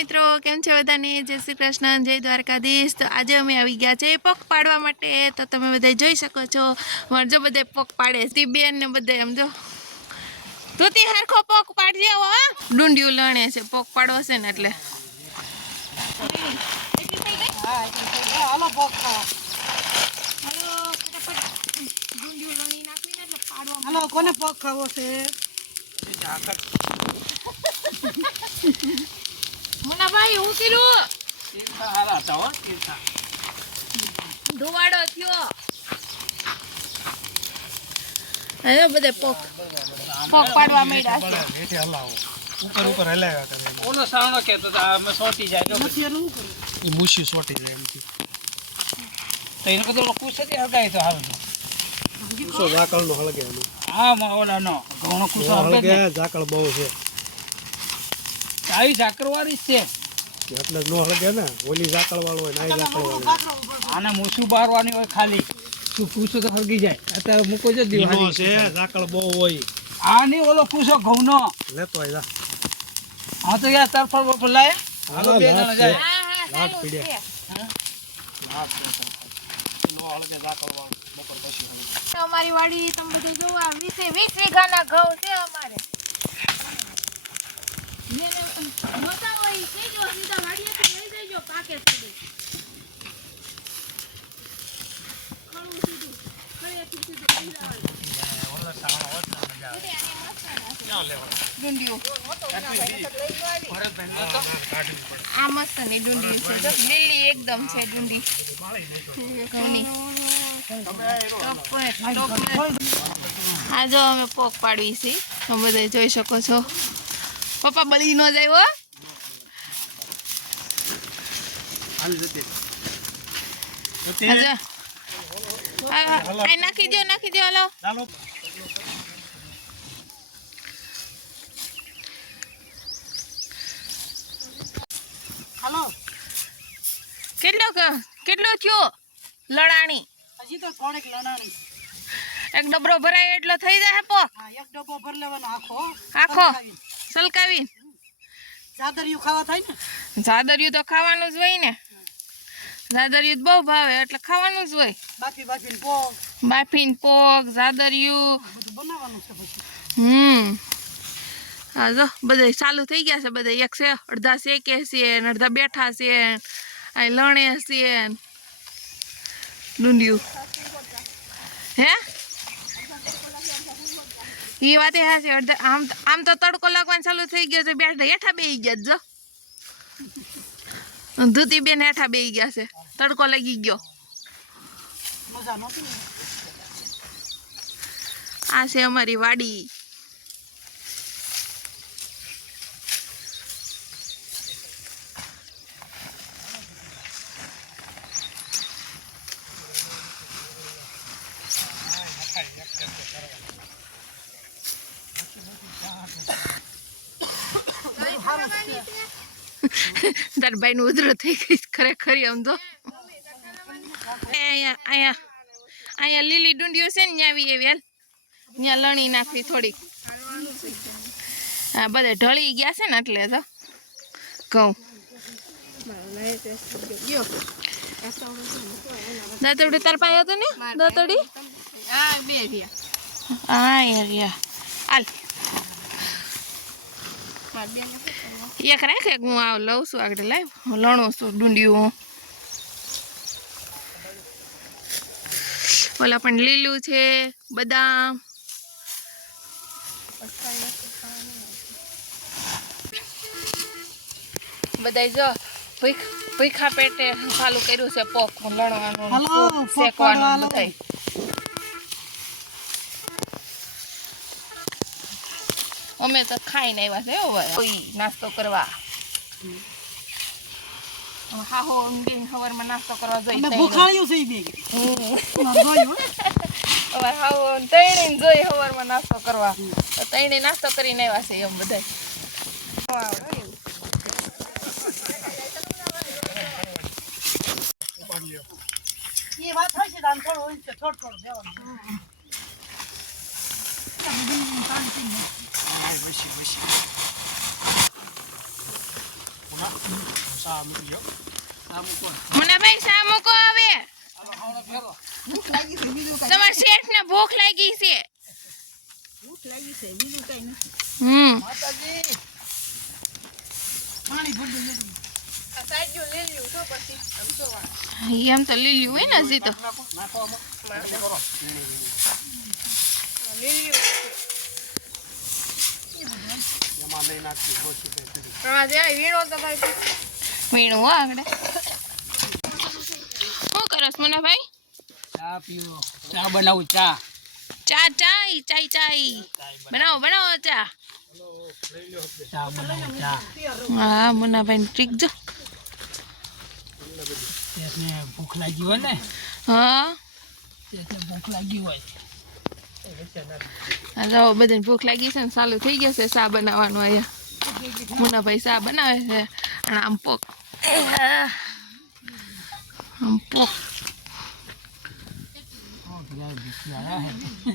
મિત્રો, કેમ છે બધાને? જય શ્રી કૃષ્ણ, જય દ્વારકાધીશ। તો આજે અમે આવી ગયા છે પગ પાડવા માટે। તો તમે બધા જોઈ શકો છો જો બધે પગ પાડે છે બેન ને બધે એમ જો ધોતી હરખો પગ પાડજે હો। ડુંડિયું લણે છે પગ પાડવો છે ને એટલે હાલો પગ ખાવા હાલો કોને પગ ખાવો છે મોના ભાઈ હું કર્યું તીર્થા હારા હતા હો તીર્થા ધોવાડો થયો હવે બધે પગ પાડવા માંડ્યા છે હેઠે હલાવો ઉપર ઉપર હલાવ્યા કરે ઓલો સાવણો કહેતો તો અમે સોટી જાય નથી એનું શું કર્યું એ મુશી સોટી જાય એમથી તો એને કીધું કુસે થી હગાય તો હાલ કુસો ઝાકળ નો હળગે એનું હા ઓલા નો ઘણો કુસો હળગે ઝાકળ બહુ છે આવી ઝાકરવાળી જ છે એટલે જ નો હળગે ને ઓલી ઝાકળ વાળો હોય નાઈ ઝાકળ વાળો આને મૂછું બારવાની હોય ખાલી શું કુસો તો હરગી જાય અત્યારે મૂકો જ દીવાનો છે ઝાકળ બહુ હોય આ નહીં ઓલો કુસો ઘઉંનો લેતો આય જા હા તો યાર તરફળ બરફળ લાય હાલો બે જણા જાય લાગ પીડ્યા અમારી વાડી તમે બધું જોવા 20 વીઘાના ઘઉં છે અમારે મોટા હોય કેજો સીધા વાડીએથી લઈ જજો પાકે સુધી ખળું સીધું ખળેથી સીધું લઈ જવાનું ઓલા સાવણ હોત ના મજા આવે ક્યાં લેવા ડુંડિયું ભરતભાઈ તો આ મસ્ત ની ડુંડિયું છે જો લીલી એકદમ છે ડુંડી ઘઉંની આ જો અમે પોક પાડવી છે તમે બધા જોઈ શકો છો પપ્પા બળી ન જાય હો હાલ જતી નાખી દો હાલો ચાલો હાલો કેટલો થયો લડાણી હજી તો થોડીક લણાણી એક ડબરો ભરાય એટલો થઈ જાય પો હા એક ડબ્બો ભર લેવાનો આખો સલકાવી ચાદરિયું ખાવા થાય ને જાદરિયું તો ખાવાનું જ હોય ને જાદરિયું બહુ ભાવે એટલે ખાવાનું જ હોય બાફીને પોગ બાફીન પોક જાદરિયું બધું બનાવવાનું છે પછી હા જો બધા ચાલુ થઈ ગયા છે બધા એક છે અડધા શેકે છે ને અડધા બેઠા છે આ લણે છે ડુંડિયું હે એ વાત એ હાશે અડધા આમ તો તડકો લાગવાનું ચાલુ થઈ ગયો છે બેઠા હેઠા બેસી ગયા જો ધૂતી બેન હેઠા બેસી ગયા છે તડકો લાગી ગયો મજા નહોતી આ છે અમારી વાડી તાર ભાઈ નું ઉધરો થઈ ગઈ ખરેખર આમ તો અહીંયા લીલી ડુંડીઓ છે ને ત્યાં આવી હાલ ત્યાં લણી નાખવી થોડીક હા બધા ઢળી ગયા છે ને એટલે તો ઘઉં દાંતડી તાર પાસે હતું ને દાંતડી હા યાર હાલ એક રાખે હું આવ લઉં છું આગળ લાવ લણું છું ડુંડિયું ઓલા પણ લીલું છે બદામ બધા જો ભૂખા પેટે ચાલુ કર્યું છે પોક લણવાનું શેકવાનું બધા અમે તો ખાઈને આવ્યા છે કોઈ નાસ્તો કરવા હા હો સવારમાં નાસ્તો કરવા જોઈએ ભૂખાળ્યું છે બે હવે હા તૈણી જોઈ સવારમાં નાસ્તો કરવા તો તૈણી નાસ્તો કરીને આવ્યા છે એમ બધા એ વાત હોય છે આમ થોડું હોય છે થોડું દેવાનું સા મૂકી દો. મુનાભાઈ શા મૂકો હવે હાવડો ફેરો ભૂખ લાગી છે બીજું કઈ તમારા શેઠને ભૂખ લાગી છે ભૂખ લાગી છે બીજું કઈ નથી માતાજી પાણી ભરી દો એમ તો લીલું હોય ને હજી તો નાખો આમાં કરો એમાં નહીં નાખી ઓછી કઈ કરી. વીણું હો આગળ શું કરસ મુનાભાઈ ચા પીવો ચા બનાવું ચા ચાય બનાવો ચા ચા બનાવું ચા હા મુનાભાઈ ટ્રીક જો તેને ભૂખ લાગી હોય ને હા તેને ભૂખ લાગી હોય જો બધાને ભૂખ લાગી છે ને ચાલુ થઈ ગયા છે ચા બનાવવાનું અહીંયા મુનાભાઈ ચા બનાવે છે અને આમ પોક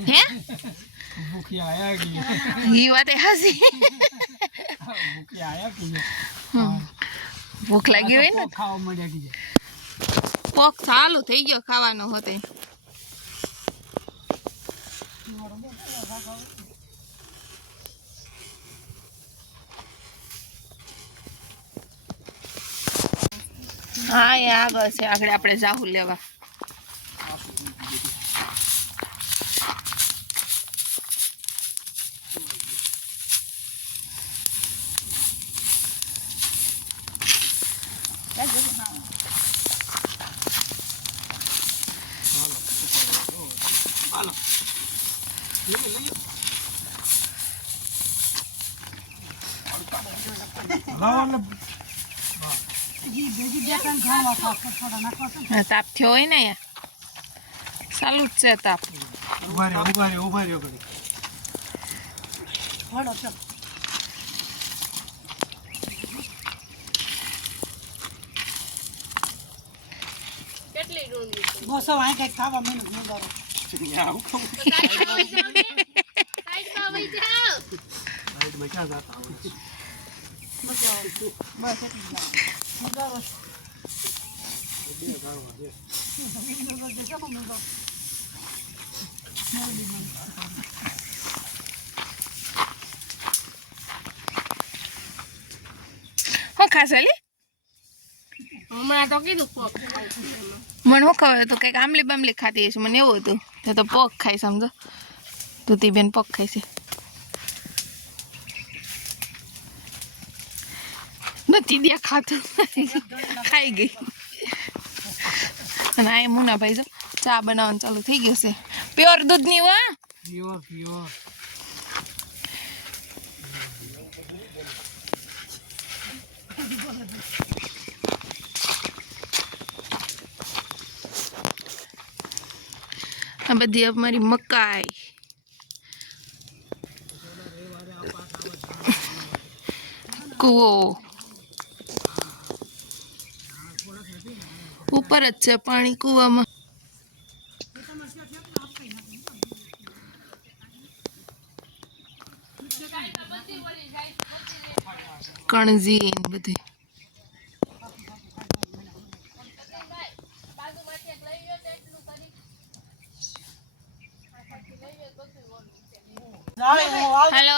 હે ભૂખી આયા કે ઈ વાત એ હાસી ભૂખી આયા કે ભૂખ લાગી હોય ને ખાવા મળ્યા કે પોક ચાલુ થઈ ગયો ખાવાનો હોતે હા એ આગળ છે આગળ આપણે જાહુ લેવા તાપ થયો હોય ને અહીંયા ચાલુ જ છે તાપ ઉભા રહ્યો ઘડી. હળો ચલ બસ હવે આ કઈક ખાવા મહેનત ન કરો આવું ખાવું. સાઈડમાં ક્યાં જાતા હોય? બસ એટલું મગાવો બે ગાળવા છે. હું ખાસ અલી હમણાં તો કીધું પોક મને શું ખબર તો કંઈક આમલી બામલી ખાતી હશે મને એવું હતું તો પોક ખાઈ સમજો ધૂતીબેન પોક ખાઈ છે નથી દે ખાતું ખાઈ ગઈ અને આ મુનાભાઈ જો ચા બનાવવાનું ચાલુ થઈ ગયું છે પ્યોર દૂધની હો પ્યોર આ બધી અમારી મકાઈ કૂવો ઉપર જ છે પાણી કૂવામાં કણજી ને બધી હેલો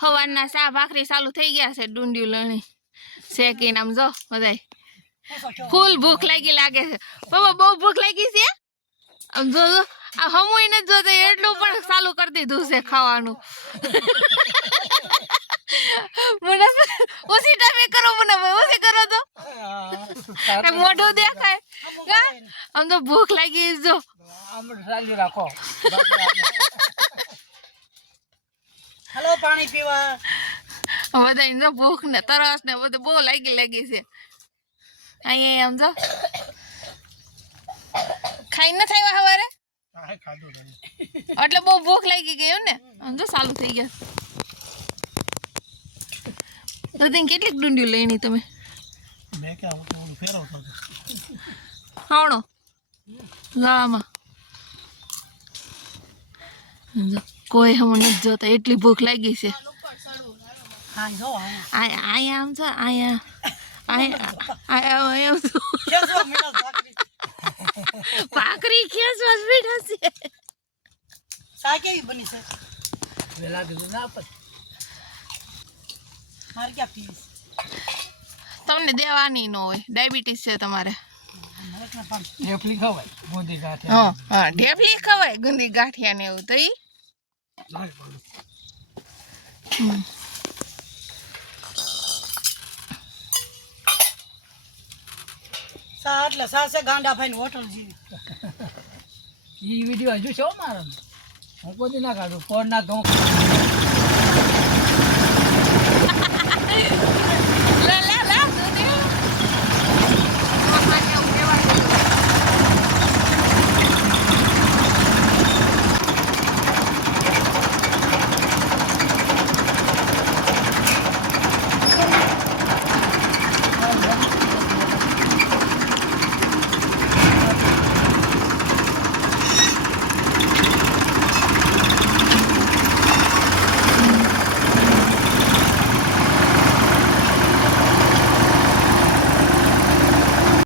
સવારના ચા ભાખરી ચાલુ થઈ ગયા છે ડુંડિયું લણી શેકીને આમ જો બધાય ફૂલ ભૂખ લાગી લાગે છે બાબા બહુ ભૂખ લાગી છે આમ જો આ હમુય નથી જોતા એટલું પણ ચાલુ કરી દીધું છે ખાવાનું મને ઓછી ટાઈમે કરો મને ઓછી કરો તો મોઢું દેખાય આમ તો ભૂખ લાગી જો આમ ચાલી રાખો હલો પાણી પીવા બધા જો ભૂખ ને તરસ ને બધું બહુ લાગી છે અહીંયા આમ જો ખાઈ ન થાય સવારે કાંઈ ખાધું નહીં. એટલે બહુ ભૂખ લાગી ગઈ ને આમ જો ચાલુ થઈ ગયા રતિન કેટલીક ડુંડિયું લઈની તમે મેં ક્યાં હું તો ઓલું ફેરવતો હતો. હાવણો ગાળામાં જો કોઈ હમ નથી જોતા એટલી ભૂખ લાગી છે હા જો અહીંયા આમ છો અહીંયા એમ છો કેસો મીઠા સાકરી ભાખરી ખેંચવા સ્પીડ હશે સા કેવી બની છે વેલા કીધું ના આપત મારે ક્યાં પીસ તમને દેવાની ન હોય ડાયાબિટીસ છે તમારે ઢેફલી ખવાય મોદી ગાંઠે હા ઢેફલી ખવાય ગુંદી ગાંઠિયા ને એવું તો ઈ સા એટલે સા છે ગાંડા ભાઈ હોટલ જેવી એ વિડીયો હજુ છે મારા હું કોઈ ના કાઢું પર ના ઘઉં